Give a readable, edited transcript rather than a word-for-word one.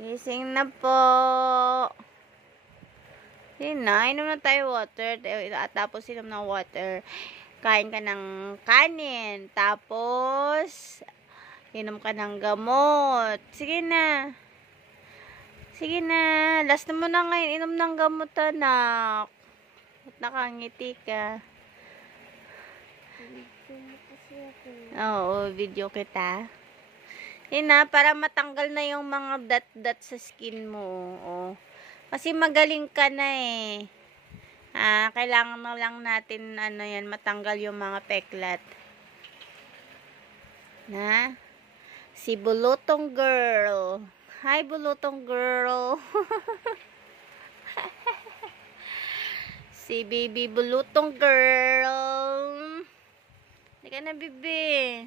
Gising na po. Yun na, inom na tayo water. Tapos inom ng water. Kain ka ng kanin. Tapos, inom ka ng gamot. Sige na. Sige na. Last na mo na ngayon. Inom ng gamot, anak. At nakangiti ka. Oo, video kita. Yun na, para matanggal na yung mga dot-dot sa skin mo. Oh. Kasi magaling ka na eh. Kailangan na lang natin, matanggal yung mga peklat. Na? Si Bulutong Girl. Hi, Bulutong Girl. Si Baby Bulutong Girl. Hindi ka na, bebe.